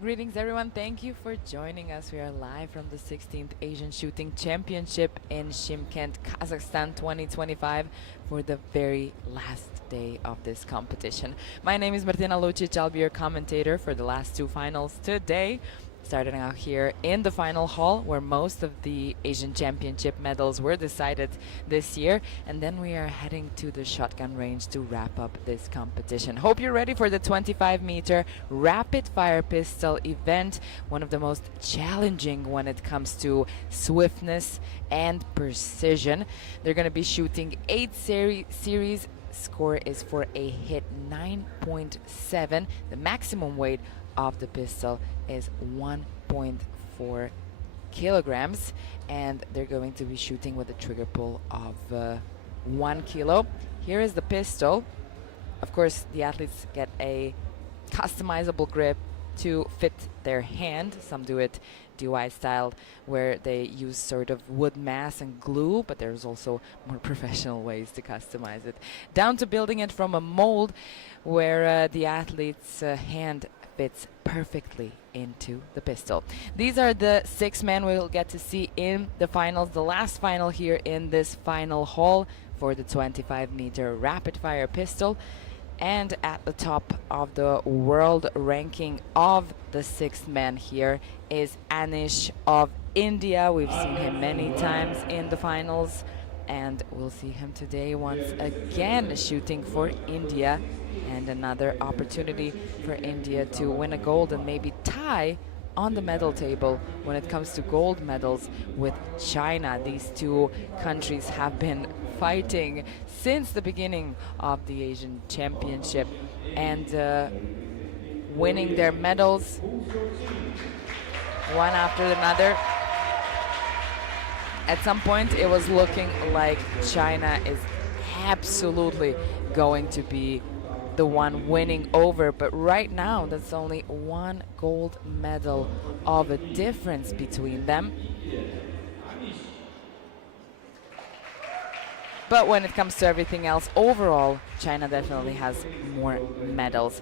Greetings everyone, thank you for joining us. We are live from the 16th Asian Shooting Championship in Shymkent, Kazakhstan 2025 for the very last day of this competition. My name is Martina Lucic, I'll be your commentator for the last two finals today. Starting out here in the final hall where most of the Asian Championship medals were decided this year, and then we are heading to the shotgun range to wrap up this competition. Hope you're ready for the 25-meter rapid fire pistol event, one of the most challenging when it comes to swiftness and precision. They're going to be shooting 8 series. Score is for a hit 9.7. The maximum weight of the pistol is 1.4 kilograms, and they're going to be shooting with a trigger pull of 1 kilo. Here is the pistol. Of course, the athletes get a customizable grip to fit their hand. Some do it DIY style, where they use sort of wood mass and glue, but there's also more professional ways to customize it, down to building it from a mold where the athlete's hand fits perfectly into the pistol. These are the 6 men we'll get to see in the finals, the last final here in this final hall for the 25-meter rapid fire pistol. And at the top of the world ranking of the 6th man here is Anish of India. We've seen him many times in the finals, and we'll see him today once again shooting for India, and another opportunity for India to win a gold and maybe tie on the medal table when it comes to gold medals with China. These two countries have been fighting since the beginning of the Asian Championship and winning their medals one after another. At some point it was looking like China is absolutely going to be the one winning over, but right now that's only 1 gold medal of a difference between them. But when it comes to everything else, overall, China definitely has more medals.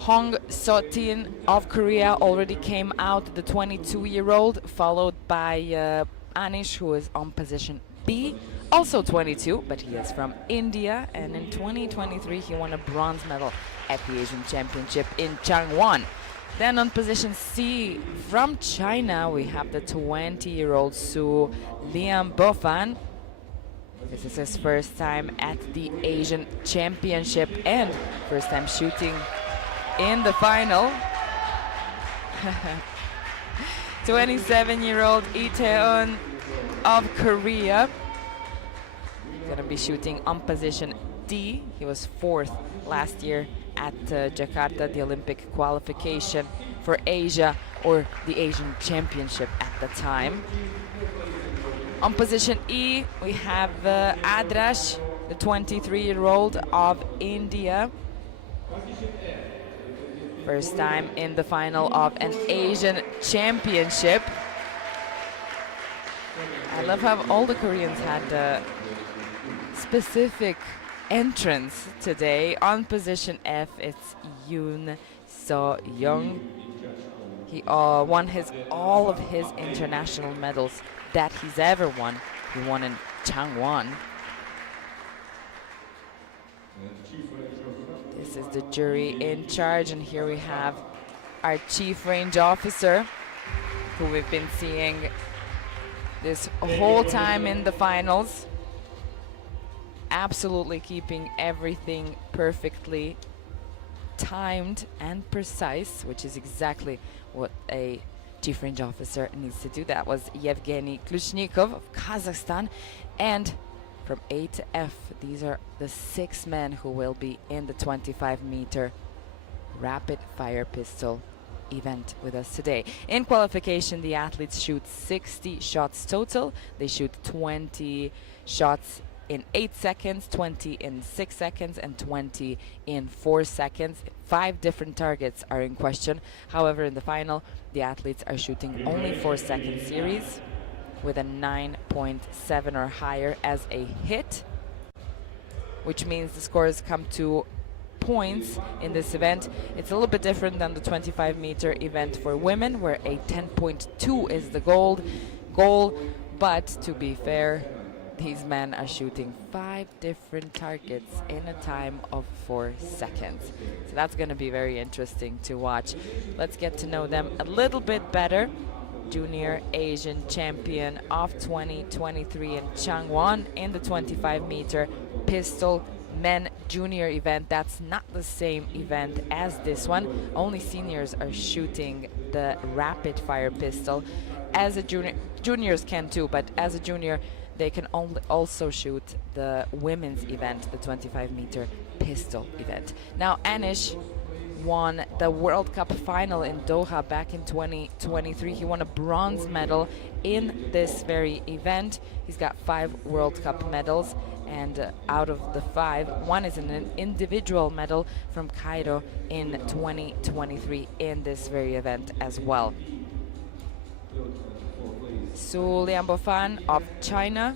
Hong So-tin of Korea already came out, the 22-year-old, followed by Anish, who is on position B, also 22, but he is from India, and in 2023 he won a bronze medal at the Asian Championship in Changwon. Then on position C, from China, we have the 20-year-old Su Liam Bofan. This is his first time at the Asian Championship and first time shooting in the final. 27-year-old Itaeon of Korea gonna be shooting on position D. He was 4th last year at Jakarta, the Olympic qualification for Asia, or the Asian Championship at the time. On position E, we have Adrash, the 23-year-old of India. First time in the final of an Asian Championship. I love how all the Koreans had specific entrance today. On position F, it's Yoon So-young. He won all of his international medals that he's ever won. He won in Changwon. This is the jury in charge, and here we have our chief range officer, who we've been seeing this whole time in the finals, absolutely keeping everything perfectly timed and precise, which is exactly what a chief range officer needs to do. That was Yevgeny Klushnikov of Kazakhstan. And from A to F, these are the 6 men who will be in the 25-meter rapid fire pistol event with us today. In qualification, the athletes shoot 60 shots total. They shoot 20 shots in 8 seconds, 20 in 6 seconds, and 20 in 4 seconds. 5 different targets are in question. However, in the final, the athletes are shooting only 4-second series with a 9.7 or higher as a hit, which means the scores come to points in this event. It's a little bit different than the 25-meter event for women, where a 10.2 is the goal. But to be fair, these men are shooting 5 different targets in a time of 4 seconds. So that's going to be very interesting to watch. Let's get to know them a little bit better. Junior Asian champion of 2023 in Changwon in the 25-meter pistol men junior event. That's not the same event as this one. Only seniors are shooting the rapid fire pistol. As a junior, juniors can too, but as a junior they can also shoot the women's event, the 25-meter pistol event. Now Anish won the World Cup final in Doha back in 2023. He won a bronze medal in this very event. He's got 5 World Cup medals, and out of the 5, 1 is an individual medal from Cairo in 2023 in this very event as well. Su Lianbofan of China.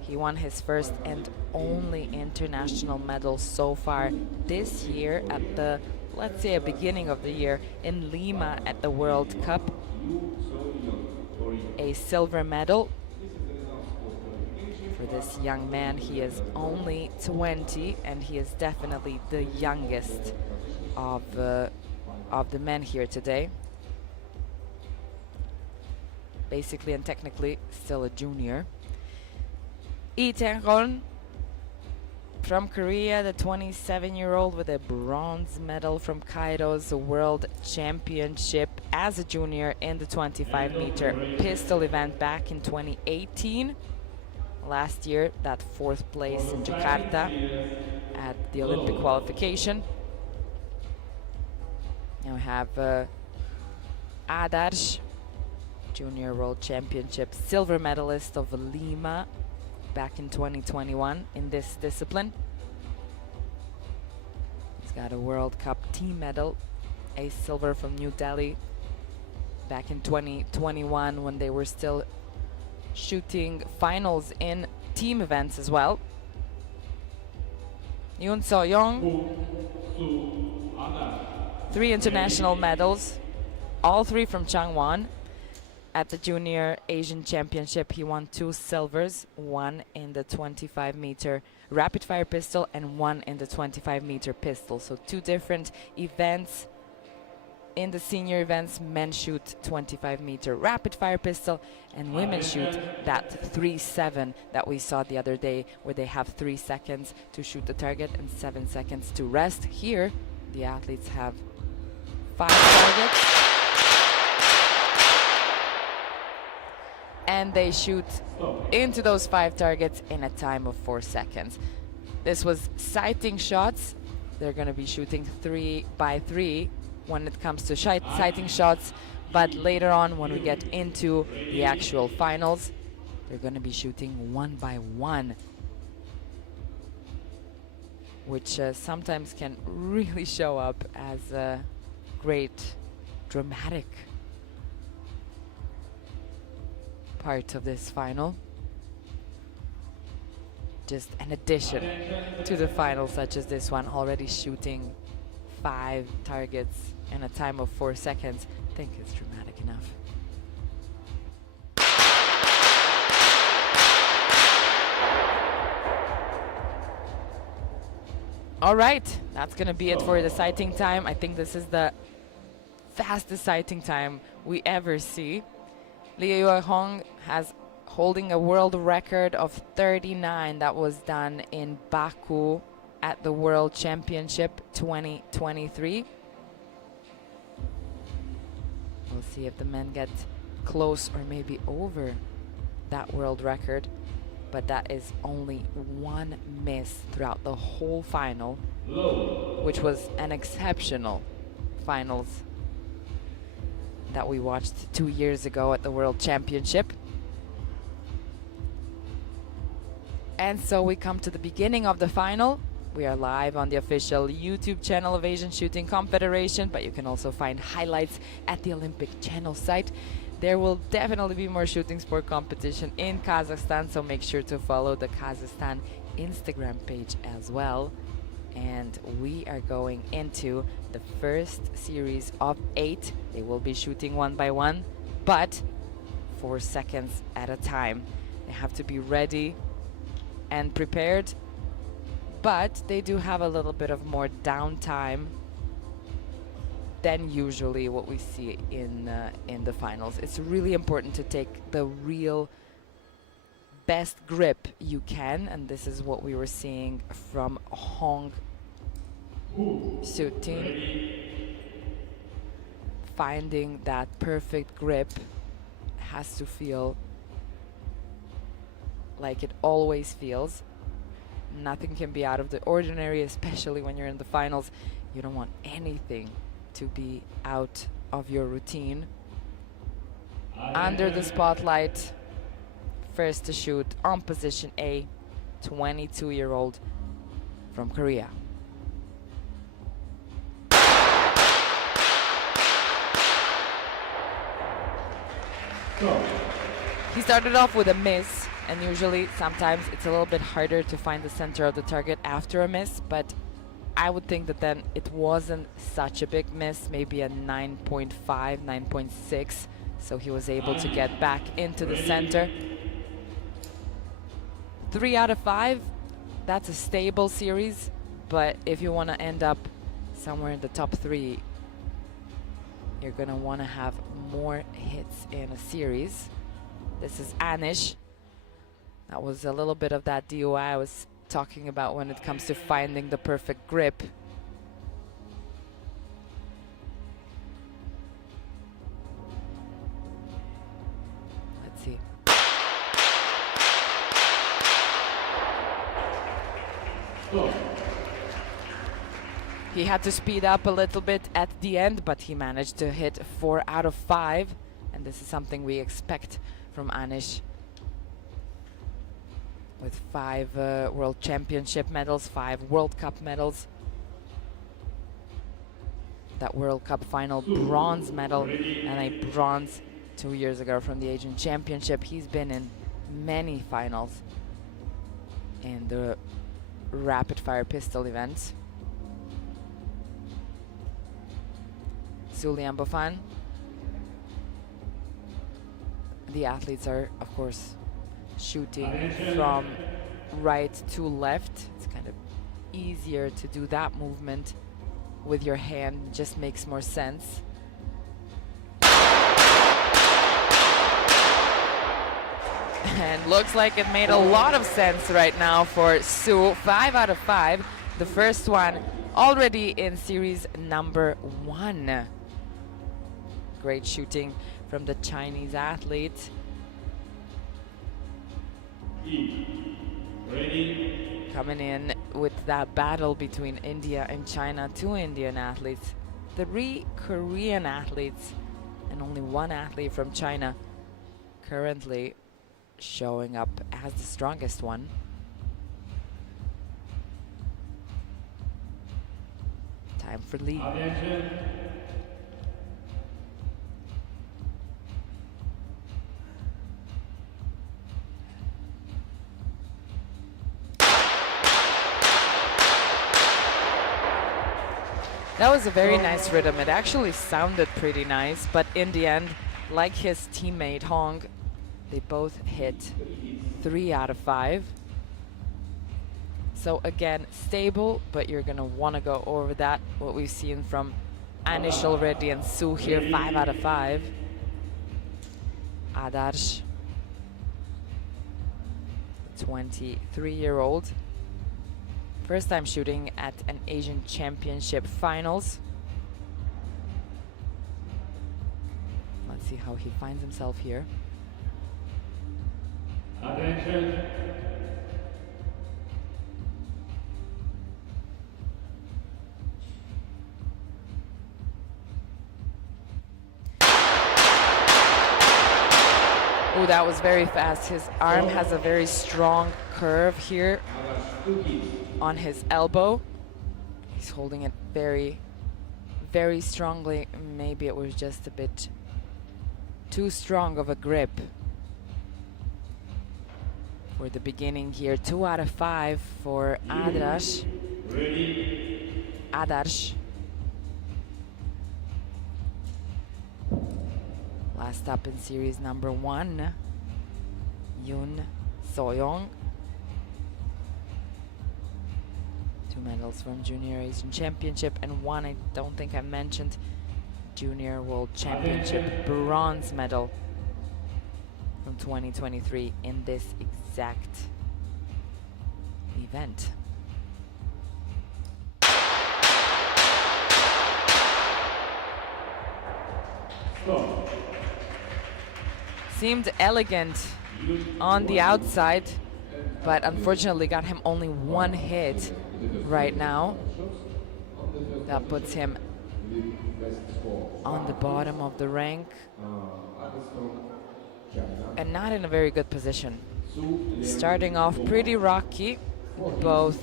He won his first and only international medal so far this year at the, let's say, beginning of the year in Lima at the World Cup. A silver medal for this young man. He is only 20 and he is definitely the youngest of the men here today. Basically and technically still a junior. Lee Tae-gon from Korea, the 27-year-old with a bronze medal from Cairo's World Championship as a junior in the 25-meter pistol event back in 2018. Last year, that 4th place in Jakarta at the Olympic qualification. Now we have Adarsh, Junior World Championship silver medalist of Lima back in 2021 in this discipline. He's got a World Cup team medal, a silver from New Delhi back in 2021 when they were still shooting finals in team events as well. Yoon So-young, 3 international medals, all 3 from Changwon. At the Junior Asian Championship, he won 2 silvers, 1 in the 25-meter rapid fire pistol and 1 in the 25-meter pistol. So 2 different events. In the senior events, men shoot 25-meter rapid fire pistol and women shoot that 3-7 that we saw the other day, where they have 3 seconds to shoot the target and 7 seconds to rest. Here, the athletes have 5 targets. And they shoot into those 5 targets in a time of 4 seconds. This was sighting shots. They're going to be shooting 3 by 3 when it comes to sighting shots, but later on when we get into the actual finals, they're going to be shooting 1 by 1, which sometimes can really show up as a great dramatic part of this final. Just an addition to the final such as this one, already shooting 5 targets in a time of 4 seconds. I think it's dramatic enough. All right, that's gonna be it for the sighting time. I think this is the fastest sighting time we ever see. Lee Yue-hong has holding a world record of 39 that was done in Baku at the World Championship 2023. We'll see if the men get close or maybe over that world record, but that is only 1 miss throughout the whole final, which was an exceptional finals that we watched 2 years ago at the World Championship. And so we come to the beginning of the final. We are live on the official YouTube channel of Asian Shooting Confederation, but you can also find highlights at the Olympic channel site. There will definitely be more shooting sport competition in Kazakhstan, so make sure to follow the Kazakhstan Instagram page as well. and we are going into the first series of 8. They will be shooting one by one, but 4 seconds at a time. They have to be ready and prepared, but they do have a little bit of more downtime than usually what we see in the finals. It's really important to take the real best grip you can, and this is what we were seeing from Hong Soo-tin. Finding that perfect grip has to feel like it always feels. Nothing can be out of the ordinary, especially when you're in the finals. You don't want anything to be out of your routine. Under the spotlight, first to shoot on position A, 22-year-old from Korea. He started off with a miss, and usually sometimes it's a little bit harder to find the center of the target after a miss, but I would think that then it wasn't such a big miss, maybe a 9.5, 9.6, so he was able to get back into the center. 3 out of 5, that's a stable series, but if you want to end up somewhere in the top 3, you're going to want to have more hits in a series. This is Anish. That was a little bit of that DOI I was talking about when it comes to finding the perfect grip. Let's see. He had to speed up a little bit at the end, but he managed to hit 4 out of 5, and this is something we expect from Anish. With 5 World Championship medals, 5 World Cup medals. That World Cup final bronze medal, and a bronze 2 years ago from the Asian Championship. He's been in many finals in the rapid fire pistol events. Sulian Bofan. The athletes are, of course, shooting from right to left. It's kind of easier to do that movement with your hand, it just makes more sense. And looks like it made a lot of sense right now for Su. 5 out of 5. The first one already in series number 1. Great shooting from the Chinese athlete. Coming in with that battle between India and China. 2 Indian athletes, 3 Korean athletes, and only 1 athlete from China currently showing up as the strongest one. Time for Lee. That was a very nice rhythm. It actually sounded pretty nice, but in the end, like his teammate Hong, they both hit 3 out of 5. So again, stable, but you're gonna wanna go over that, what we've seen from Anish already and Su here, 5 out of 5. Adarsh, 23-year-old. First time shooting at an Asian Championship finals. Let's see how he finds himself here. Attention. Oh, that was very fast. His arm has a very strong curve here on his elbow. He's holding it very, very strongly. Maybe it was just a bit too strong of a grip for the beginning here. 2 out of 5 for Adrash. Adarsh. Last up in series number 1, Yoon Soyoung. 2 medals from Junior Asian Championship and 1, I don't think I mentioned, Junior World Championship bronze medal from 2023 in this exact event. Seemed elegant on the outside, but unfortunately got him only 1 hit right now. That puts him on the bottom of the rank and not in a very good position. Starting off pretty rocky, both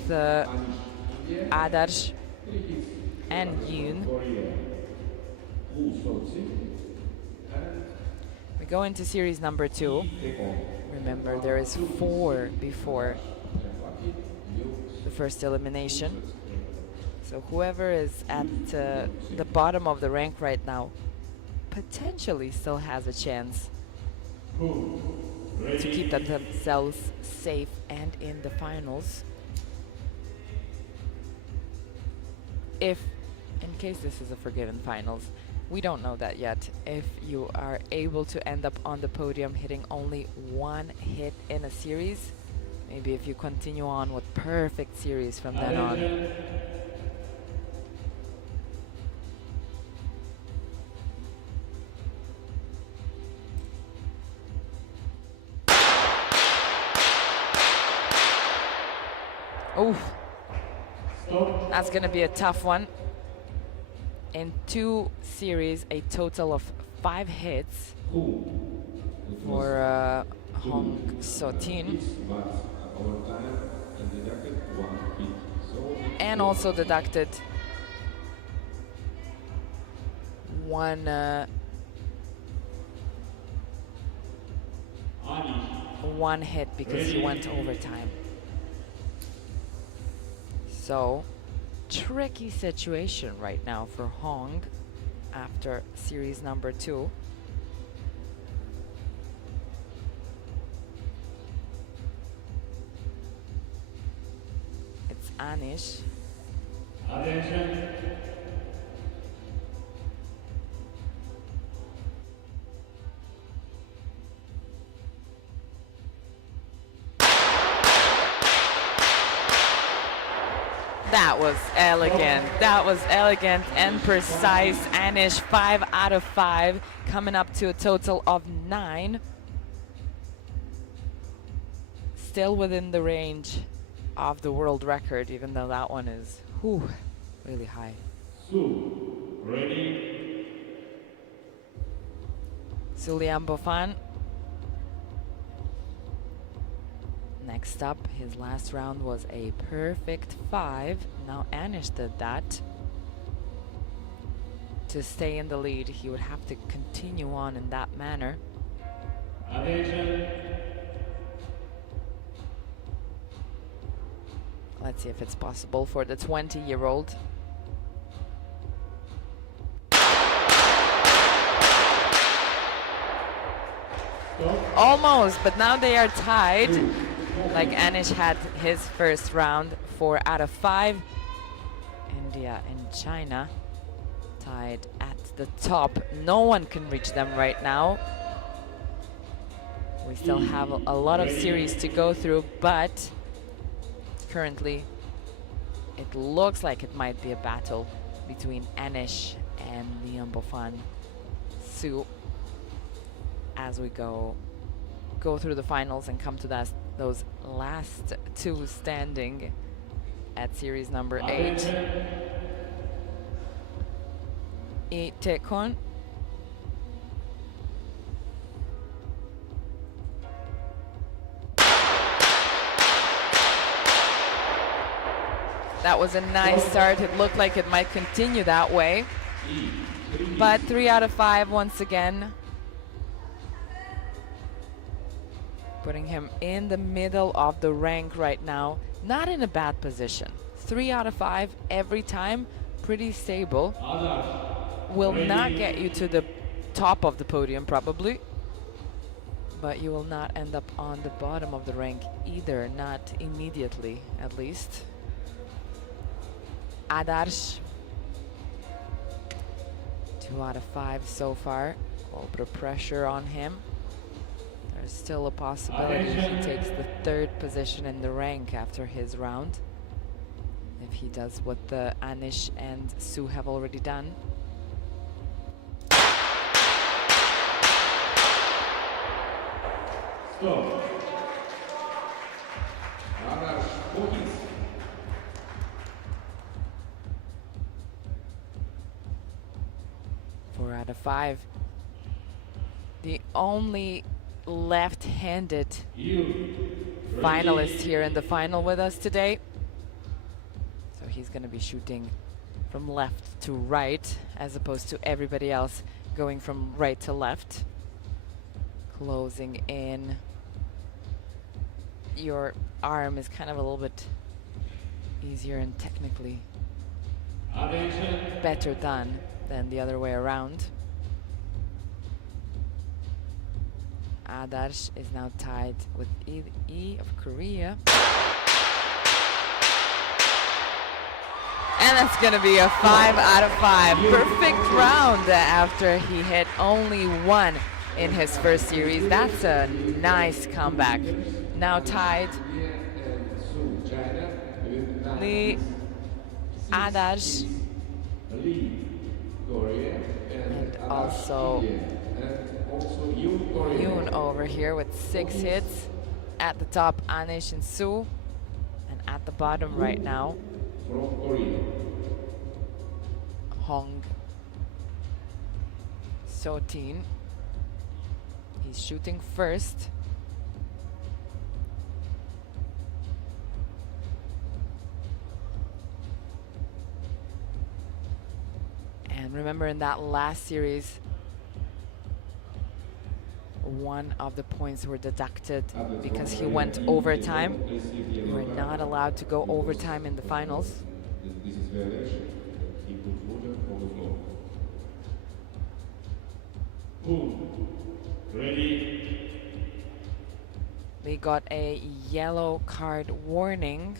Adarsh and Yoon. We go into series number 2. Remember, there is 4 before the first elimination. So whoever is at the bottom of the rank right now potentially still has a chance to keep themselves safe and in the finals. If, in case this is a forgiven finals, we don't know that yet. If you are able to end up on the podium hitting only 1 hit in a series, maybe if you continue on with perfect series from then on. Oof. That's gonna be a tough one. In 2 series, a total of 5 hits for Hong So-tin. And also deducted 1 hit because he went overtime. So, tricky situation right now for Hong after series number 2. It's Anish. Attention. That was elegant. That was elegant and precise. Anish, 5 out of 5, coming up to a total of 9. Still within the range of the world record, even though that one is really high. Ready. Sulian Bofan. Next up, his last round was a perfect 5. Now Anish did that. To stay in the lead, he would have to continue on in that manner. Attention. Let's see if it's possible for the 20-year-old. Almost, but now they are tied. Like Anish had his first round, 4 out of 5. India and China tied at the top. No one can reach them right now. We still have a lot of series to go through, but currently it looks like it might be a battle between Anish and Liam Bofan Su as we go through the finals and come to those last 2 standing at series number 8. Lee Tae-kwon. That was a nice start. It looked like it might continue that way. But 3 out of 5 once again. Putting him in the middle of the rank right now. Not in a bad position. 3 out of 5 every time, pretty stable. Others. Will not get you to the top of the podium probably, but you will not end up on the bottom of the rank either, not immediately at least. Adarsh, 2 out of 5 so far. A little bit of pressure on him. There's still a possibility he takes the 3rd position in the rank after his round, if he does what the Anish and Sue have already done. Stop. Others. 40. 4 out of 5. The only left-handed finalist here in the final with us today. So he's going to be shooting from left to right, as opposed to everybody else going from right to left. Closing in. Your arm is kind of a little bit easier and technically better done than the other way around. Adarsh is now tied with E of Korea. And that's going to be a 5 out of 5. Perfect round after he hit only 1 in his first series. That's a nice comeback. Now tied. Lee, Adarsh, and also Yoon over here with 6 hits. At the top, Anish and Sue. And at the bottom right now, Hong Sotin. He's shooting first. And remember, in that last series, one of the points were deducted because he went overtime. You are not allowed to go overtime in the finals. This is violation. He put water on the floor. Boom. Ready. We got a yellow card warning.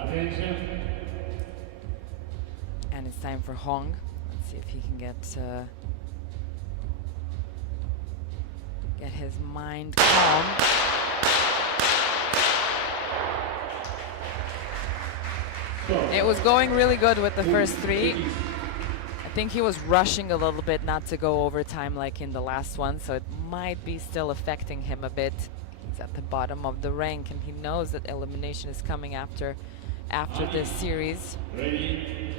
Attention. And it's time for Hong. Let's see if he can get his mind calm. It was going really good with the first 3. I think he was rushing a little bit not to go overtime like in the last one, so it might be still affecting him a bit. He's at the bottom of the rank and he knows that elimination is coming after this series. Ready.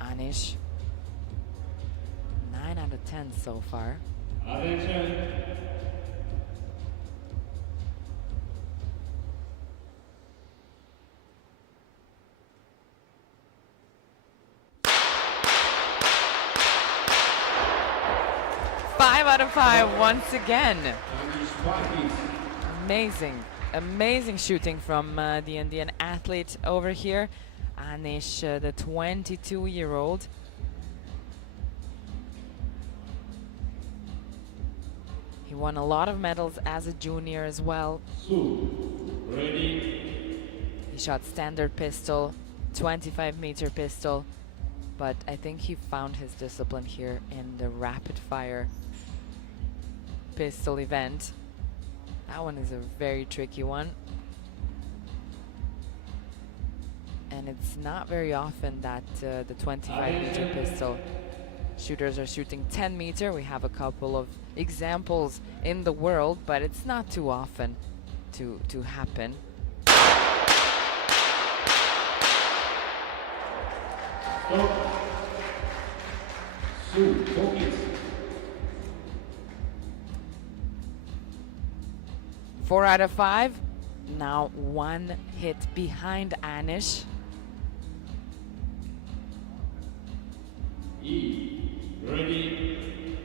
Anish, 9 out of 10 so far. Attention. Five out of 5 once again. Amazing shooting from the Indian athlete over here. Anish, the 22-year-old. He won a lot of medals as a junior as well. Ready. He shot standard pistol, 25-meter pistol, but I think he found his discipline here in the rapid-fire pistol event. That one is a very tricky one. And it's not very often that the 25-meter pistol shooters are shooting 10-meter. We have a couple of examples in the world, but it's not too often to happen. Stop. Sue, 4 hits. 4 out of 5. Now 1 hit behind Anish. E, ready.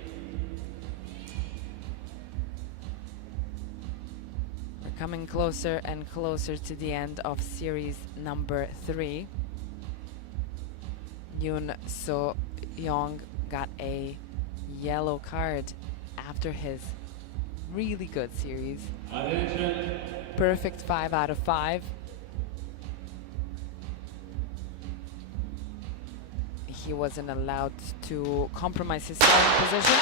We're coming closer and closer to the end of series number 3. Yoon So Young got a yellow card after his really good series. Attention. Perfect 5 out of 5. He wasn't allowed to compromise his starting position.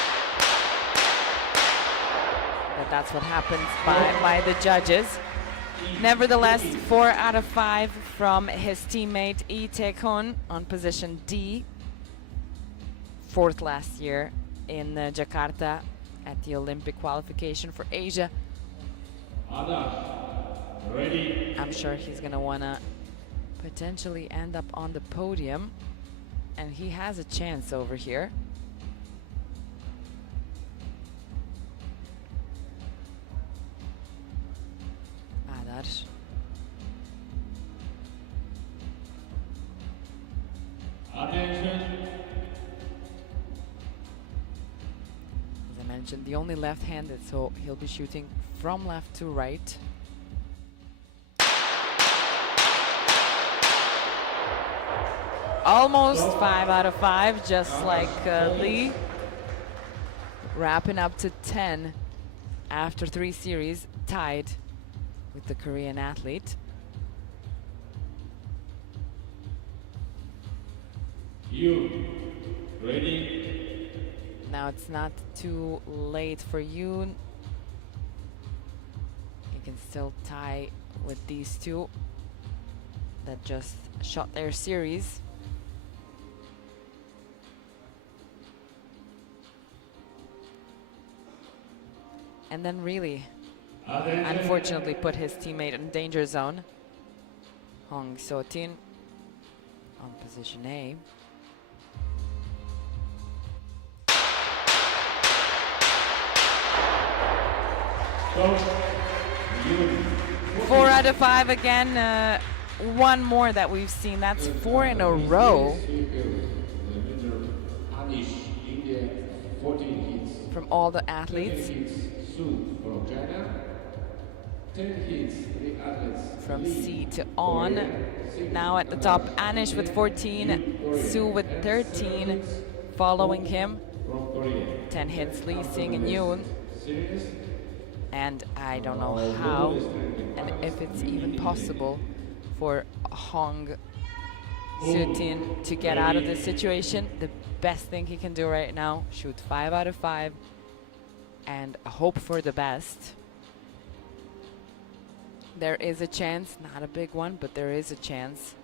But that's what happens by the judges. Nevertheless, 4 out of 5 from his teammate Lee Tae-kun on position D. 4th last year in Jakarta at the Olympic qualification for Asia. Ready. I'm sure he's gonna wanna potentially end up on the podium, and he has a chance over here. Adarsh. Attention. As I mentioned, the only left-handed, so he'll be shooting from left to right. Almost 5 out of 5, just like Lee. Wrapping up to 10 after 3 series, tied with the Korean athlete. You, ready. Now it's not too late for Yoon. He can still tie with these two that just shot their series. And then really, unfortunately, put his teammate in danger zone. Hong So-tin on position A. You. 4 out of 5 again. One more that we've seen. That's 4 in a row Anish, India, 14 hits. from all the 10 athletes. hits, Sue from China. 10 hits, 3 athletes. From Lee, C to on. Korea, 6 Now at the top, Anish with 14, Sue with 13, following him. from Korea. 10 hits, Lee, Sing, and Yoon. Series. And I don't know how, and if it's even possible for Hong So-tin to get out of this situation. The best thing he can do right now, shoot 5 out of 5 and hope for the best. There is a chance, not a big one, but there is a chance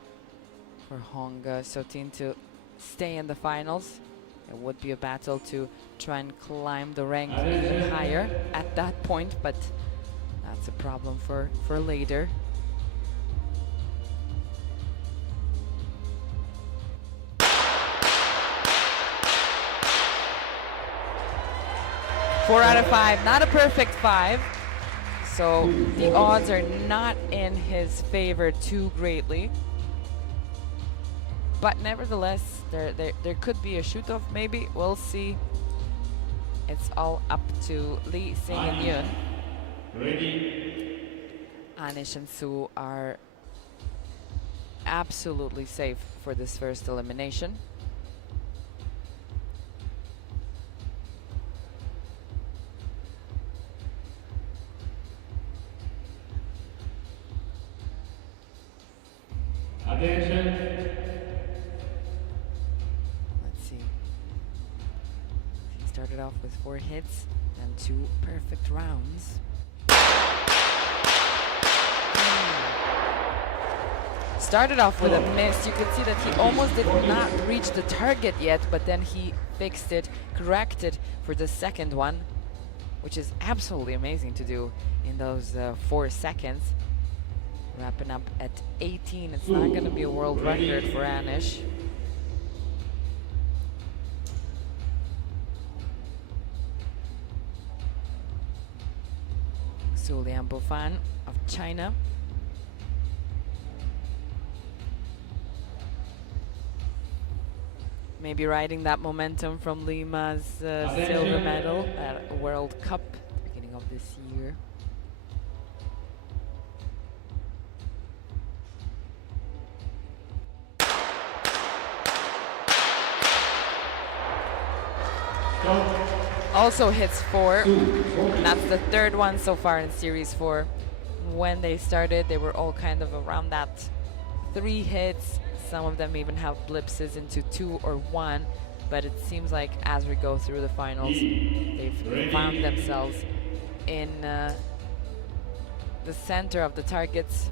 for Hong So-tin to stay in the finals. It would be a battle to try and climb the rank even higher at that point, but that's a problem for later. Four out of 5, not a perfect 5. So the odds are not in his favor too greatly. But nevertheless, there could be a shoot-off maybe. We'll see. It's all up to Lee, Sing, and Yoon. Ready. Anish and Sue are absolutely safe for this first elimination. Attention. Let's see. He started off with 4 hits and 2 perfect rounds. Started off with a miss. You could see that he almost did not reach the target yet, but then he fixed it, corrected for the second one, which is absolutely amazing to do in those 4 seconds. Wrapping up at 18. It's not going to be a world record for Anish. Su Lianbufan of China. Maybe riding that momentum from Lima's silver medal at World Cup at the beginning of this year. Also hits 4, and that's the third one so far in Series 4. When they started, they were all kind of around that 3 hits. Some of them even have blips into 2 or 1, but it seems like as we go through the finals, they've found themselves in the center of the targets.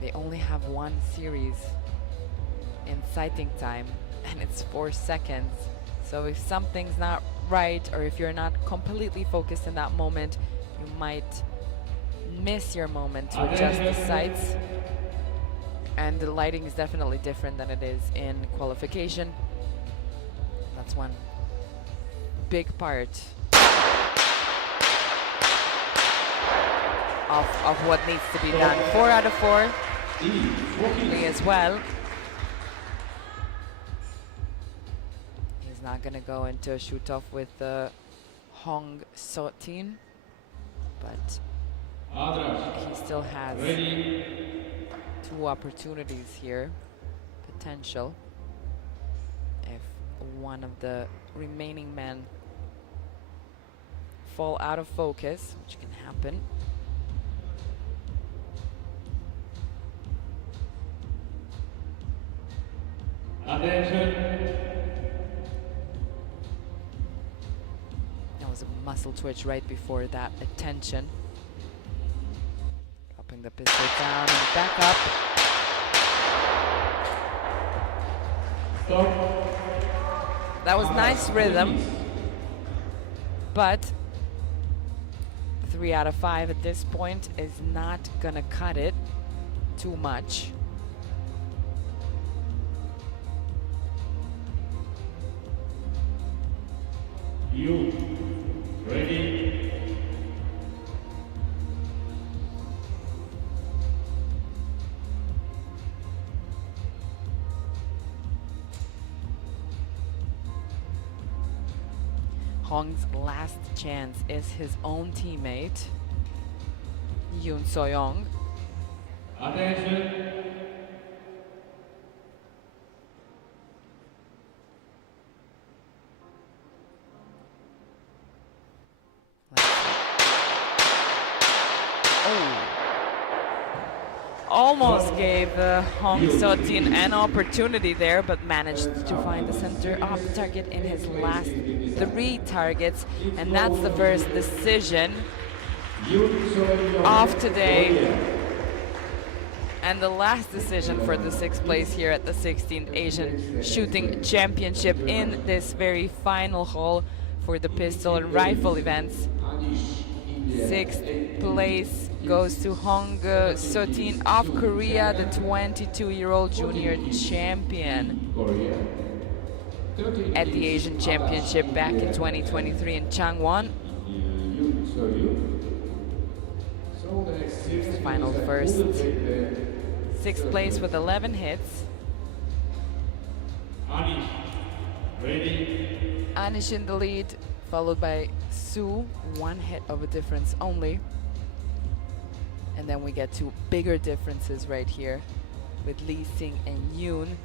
They only have 1 series in sighting time, and it's 4 seconds. So if something's not right, or if you're not completely focused in that moment, you might miss your moment to adjust the sights. And the lighting is definitely different than it is in qualification. That's one big part of what needs to be done. 4 out of 4, Lee as well. He's not gonna go into a shoot-off with Hong So-tin, but he still has 2 opportunities here, potential, if one of the remaining men fall out of focus, which can happen. That was a muscle twitch right before that attention. Dropping the pistol down and back up. That was nice rhythm, but 3 out of 5 at this point is not gonna cut it too much. You ready? Hong's last chance is his own teammate, Yoon So-young. Attention. Almost gave Hong So-tin an opportunity there, but managed to find the center of the target in his last 3 targets. And that's the first decision of today. And the last decision for the 6th place here at the 16th Asian Shooting Championship in this very final hall for the pistol and rifle events. 6th place goes to Hong So-tin of Korea, the 22-year-old junior champion at the Asian Championship back in 2023 in Changwon. The final first. 6th place with 11 hits. Anish in the lead, followed by Su, 1 hit of a difference only. And then we get 2 bigger differences right here with Lee Sing and Yoon.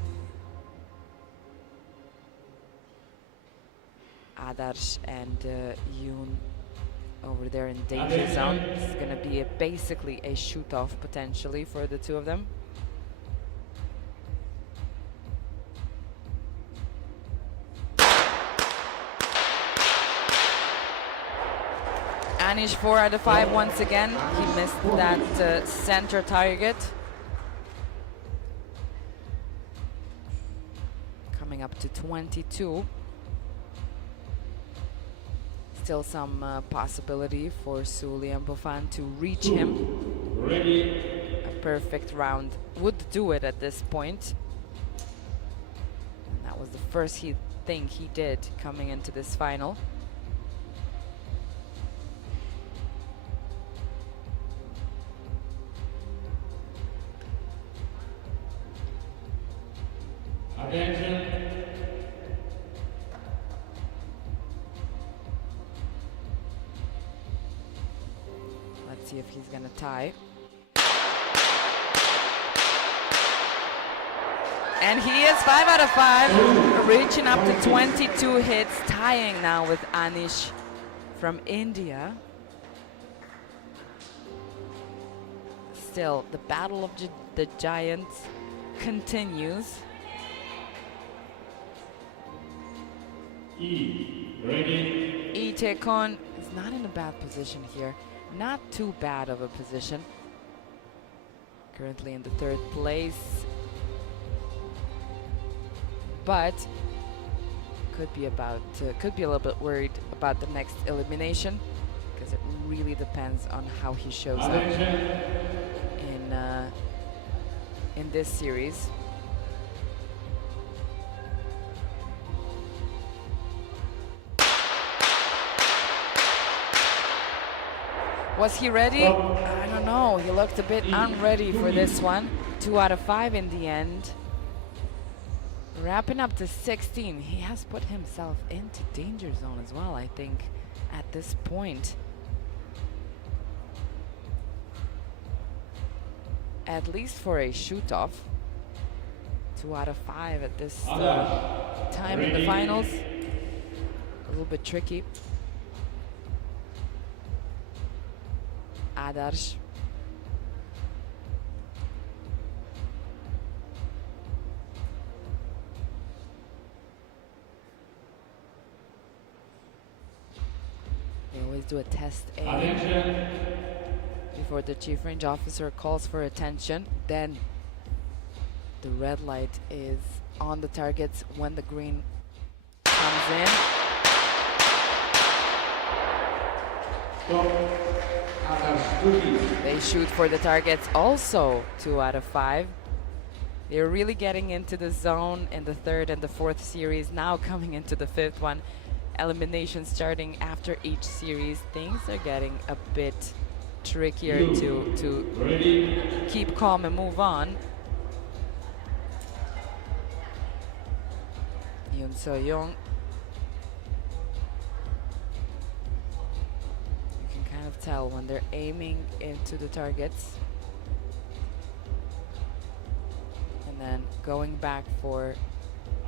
Adarsh and Yoon over there in danger zone. This is going to be basically a shoot-off potentially for the 2 of them. Anish 4 out of 5 once again. He missed that center target. Coming up to 22. Still some possibility for Su Lianbufan to reach him. A perfect round would do it at this point. And that was the first thing he did coming into this final. Attention. Let's see if he's gonna tie. And he is 5 out of 5, reaching up to 22 hits, tying now with Anish from India. Still, the battle of the giants continues. Ready. Itekon is not in a bad position here. Not too bad of a position. Currently in the 3rd place. But could be a little bit worried about the next elimination, because it really depends on how he shows up in this series. Was he ready? I don't know. He looked a bit unready for this one. 2 out of 5 in the end. Wrapping up to 16. He has put himself into danger zone as well, I think, at this point. At least for a shoot-off. 2 out of 5 at this time in the finals. A little bit tricky. Adarsh. They always do a test aim before the chief range officer calls for attention. Then the red light is on the targets when the green comes in. They shoot for the targets also, 2 out of 5. They're really getting into the zone in the 3rd and the 4th series, now coming into the 5th one. Elimination starting after each series. Things are getting a bit trickier to keep calm and move on. Yoon So-young. You can kind of tell when they're aiming into the targets. And then going back for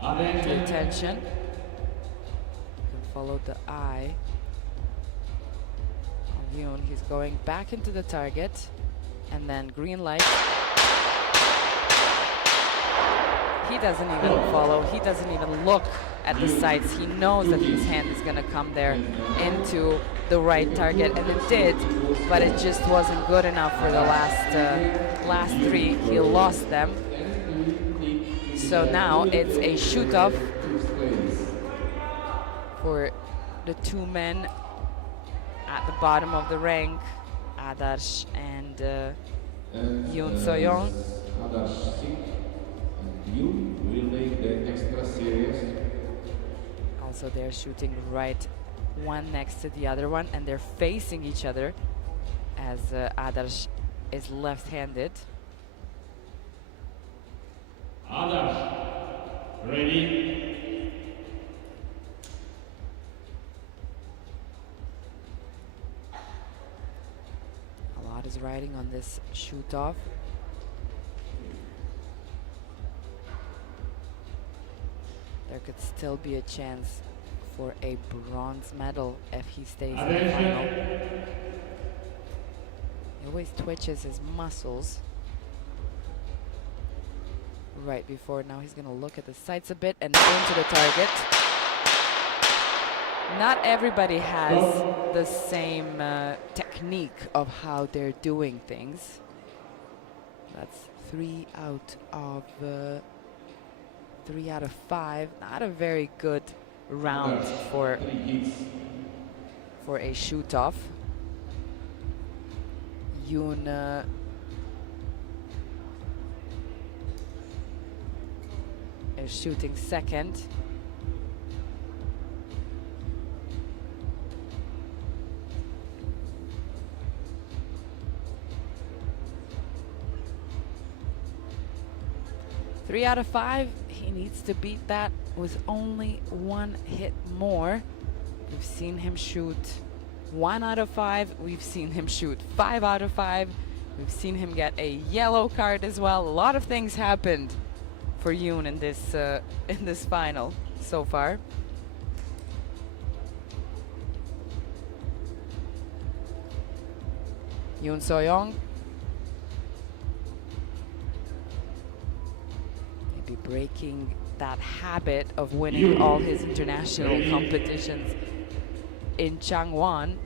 the attention. You can follow the eye of Yoon. He's going back into the target. And then green light. He doesn't even follow. He doesn't even look at the sights. He knows that his hand is going to come there into the right target, and it did, but it just wasn't good enough for the last 3. He lost them. So now it's a shoot-off for the 2 men at the bottom of the rank, Adarsh and Yoon So-young. You will make the extra series. Also, they're shooting right one next to the other one, and they're facing each other as Adarsh is left-handed. Adarsh, ready? A lot is riding on this shoot-off. There could still be a chance for a bronze medal if he stays in the final. He always twitches his muscles right before. Now he's going to look at the sights a bit and aim to the target. Not everybody has the same technique of how they're doing things. That's 3 out of 5. Not a very good round for a shoot-off. Yoon is shooting second. Three out of 5. He needs to beat that with only one hit more. We've seen him shoot 1 out of 5. We've seen him shoot 5 out of 5. We've seen him get a yellow card as well. A lot of things happened for Yoon in this final so far. Yoon So-young maybe breaking that habit of winning all his international competitions in Changwon.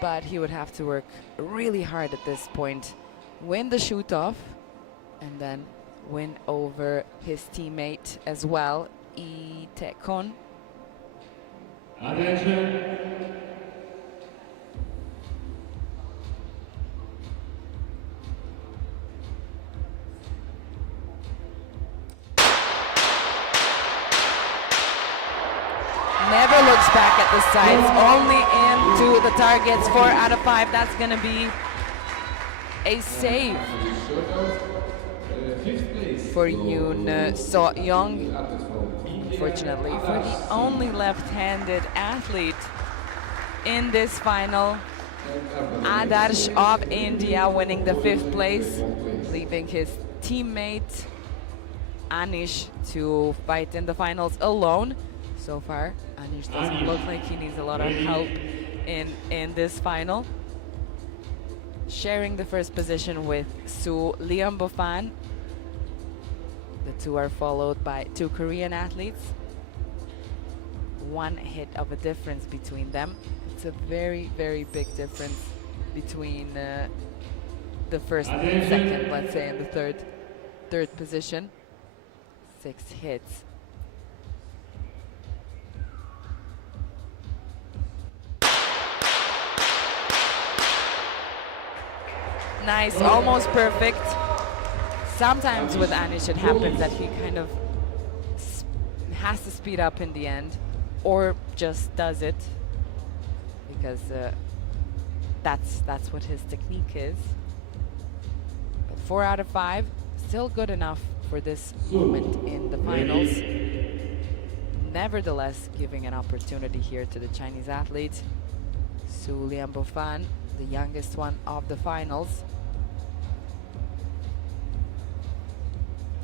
But he would have to work really hard at this point, win the shoot-off, and then win over his teammate as well, Lee Tae-kon. Never looks back at the sights, only into the targets. 4 out of 5. That's going to be a save for Yoon So-young. Unfortunately, for the only left-handed athlete in this final, Adarsh of India winning the 5th place, leaving his teammate Anish to fight in the finals alone. So far, Anish doesn't look like he needs a lot of help in this final. Sharing the first position with Soo Liam-Bofan. The two are followed by 2 Korean athletes. 1 hit of a difference between them. It's a very, very big difference between the first and second, let's say, and the third position. 6 hits. Nice, almost perfect. Sometimes with Anish it happens that he kind of has to speed up in the end, or just does it, because that's what his technique is. But 4 out of 5, still good enough for this moment in the finals. Nevertheless, giving an opportunity here to the Chinese athlete, Soo Liam-Bofan, the youngest one of the finals.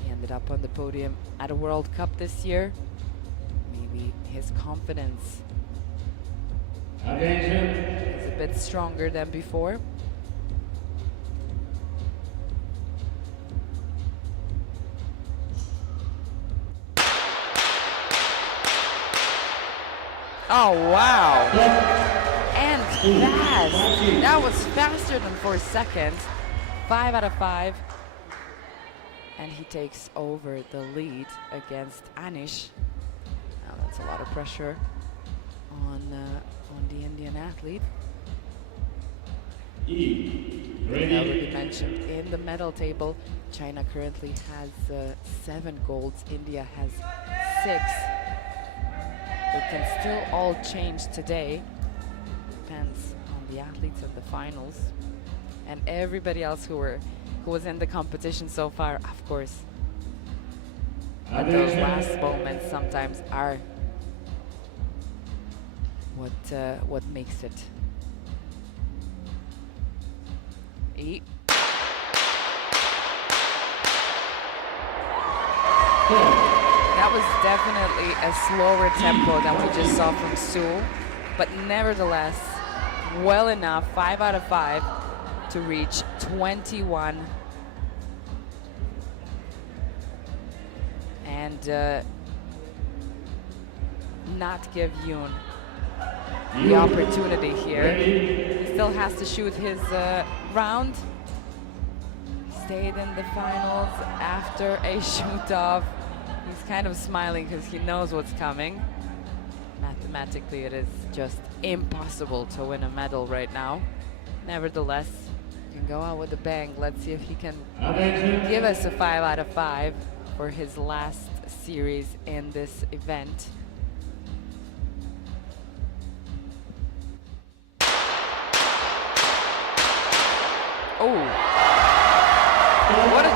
He ended up on the podium at a World Cup this year. Maybe his confidence is a bit stronger than before. Oh, wow. And fast. That was faster than 4 seconds. 5 out of 5. And he takes over the lead against Anish. Now that's a lot of pressure on the Indian athlete. As already mentioned, in the medal table, China currently has 7 golds. India has 6. It can still all change today. Depends on the athletes in the finals and everybody else who was in the competition so far, of course. But those last moments sometimes are what makes it. That was definitely a slower tempo than we just saw from Soo, but nevertheless, well enough, 5 out of 5 to reach 21. And not give Yoon the opportunity here. He still has to shoot his round. Stayed in the finals after a shoot-off. He's kind of smiling because he knows what's coming. Mathematically, it is just impossible to win a medal right now. Nevertheless, he can go out with a bang. Let's see if he can give us a 5 out of 5 for his last series in this event. Oh,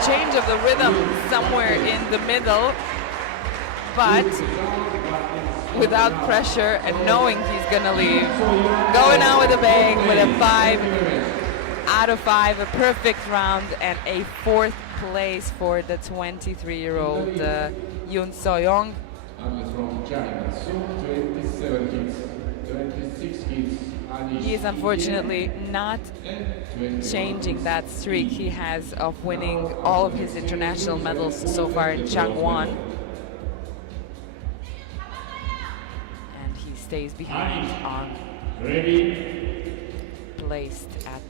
change of the rhythm somewhere in the middle, but without pressure and knowing he's gonna leave. Going out with a bang with a 5 out of 5, a perfect round and a 4th place for the 23-year-old Yoon So-young. And from China, so 27 hits, 26 hits. He is unfortunately not changing that streak he has of winning all of his international medals so far in Changwon. And he stays behind on placed at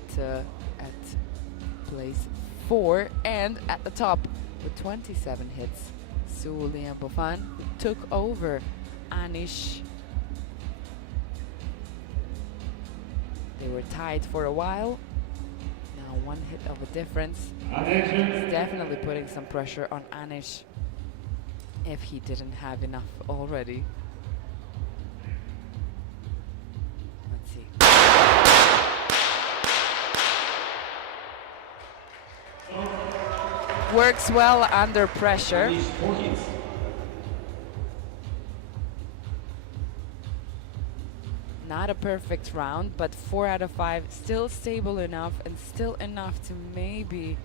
place 4, and at the top with 27 hits, Su Lianbofan, who took over Anish. They were tied for a while. Now 1 hit of a difference. It's definitely putting some pressure on Anish if he didn't have enough already. Let's see. Works well under pressure. Not a perfect round, but 4 out of 5, still stable enough and still enough to maybe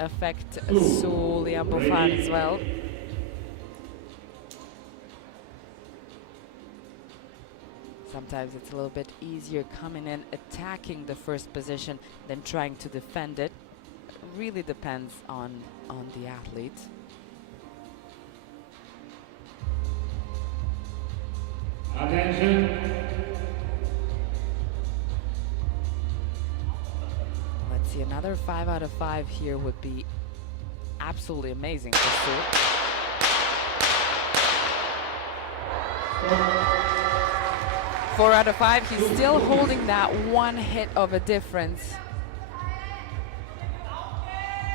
affect Su Lianbofan as well. Sometimes it's a little bit easier coming in, attacking the first position than trying to defend it. It really depends on the athlete. Attention. Let's see, another 5 out of 5 here would be absolutely amazing for Su. 4 out of 5, he's still holding that 1 hit of a difference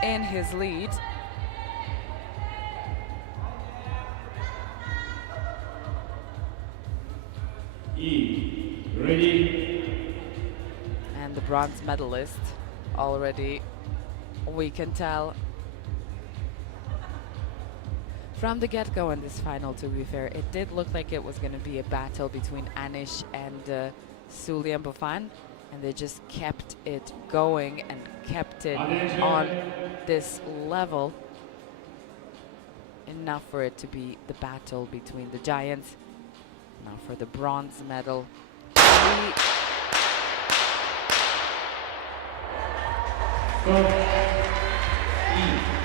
in his lead. Ready. And the bronze medalist already, we can tell from the get-go in this final, to be fair, it did look like it was going to be a battle between Anish and Su Lianbofan, and they just kept it going and kept it on this level enough for it to be the battle between the giants. Now for the bronze medal.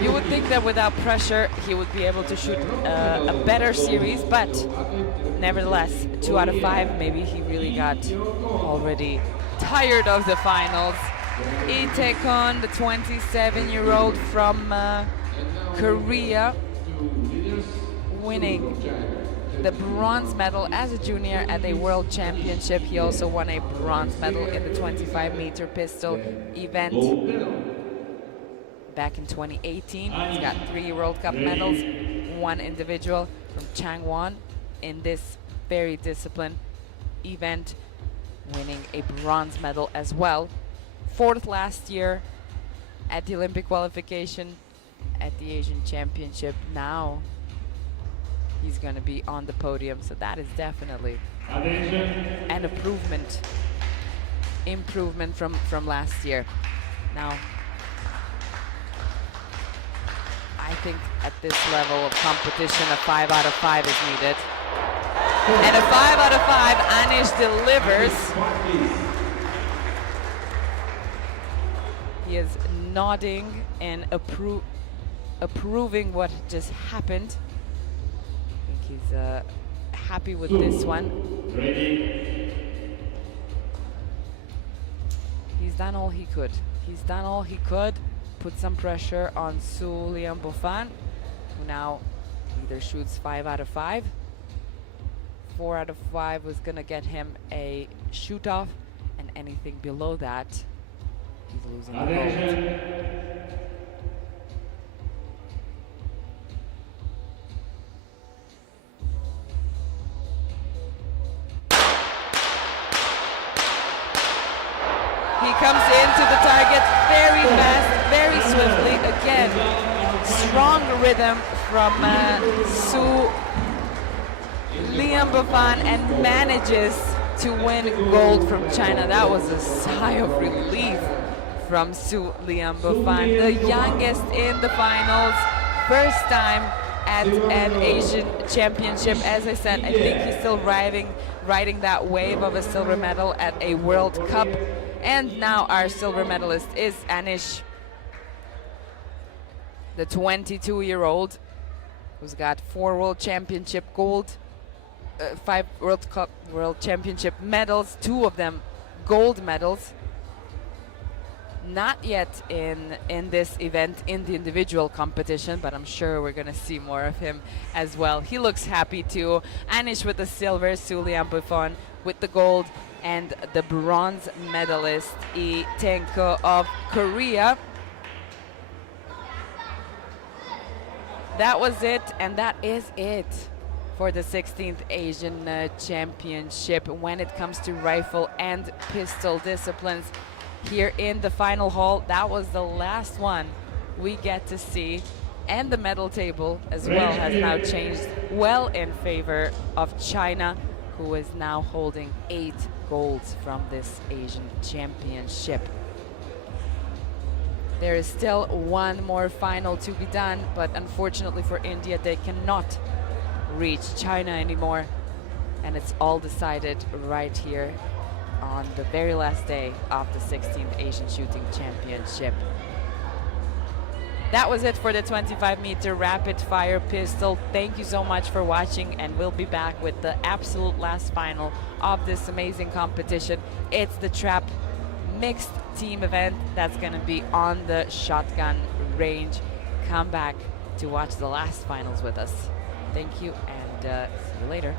You would think that without pressure he would be able to shoot a better series, but nevertheless 2 out of 5. Maybe he really got already tired of the finals. Lee Tae-kon, the 27-year-old from Korea, winning the bronze medal as a junior at a world championship. He also won a bronze medal in the 25-meter pistol event back in 2018. He's got 3 World Cup medals, 1 individual from Changwon in this very disciplined event, winning a bronze medal as well. 4th last year at the Olympic qualification at the Asian Championship. Now he's going to be on the podium, so that is definitely an improvement from last year. Now, I think at this level of competition, a 5 out of 5 is needed. And a 5 out of 5, Anish delivers. He is nodding and approving what just happened. I think he's happy with this one. He's done all he could. He's done all he could. Put some pressure on Su Lianbofan, who now either shoots 5 out of 5. 4 out of 5 was gonna get him a shoot off, and anything below that, he's losing the gold. He comes into the target very fast, very swiftly. Again, strong rhythm from Su Liam Buffon, and manages to win gold from China. That was a sigh of relief from Su Liam Buffon, the youngest in the finals, first time at an Asian championship. As I said, I think he's still riding that wave of a silver medal at a World Cup. And now our silver medalist is Anish, the 22-year-old who's got 4 World Championship gold, 5 World Championship medals, 2 of them gold medals. Not yet in this event in the individual competition, but I'm sure we're gonna see more of him as well. He looks happy too. Anish with the silver, Su Liam Buffon with the gold, and the bronze medalist Lee Tae-ko of Korea. That was it, and that is it for the 16th Asian Championship when it comes to rifle and pistol disciplines. Here in the final hall, that was the last one we get to see, and the medal table as well has now changed well in favor of China, who is now holding 8 golds from this Asian Championship. There is still one more final to be done, but unfortunately for India, they cannot reach China anymore, and it's all decided right here on the very last day of the 16th Asian Shooting Championship. That was it for the 25-meter rapid fire pistol. Thank you so much for watching, and we'll be back with the absolute last final of this amazing competition. It's the trap mixed team event that's going to be on the shotgun range. Come back to watch the last finals with us. Thank you, and see you later.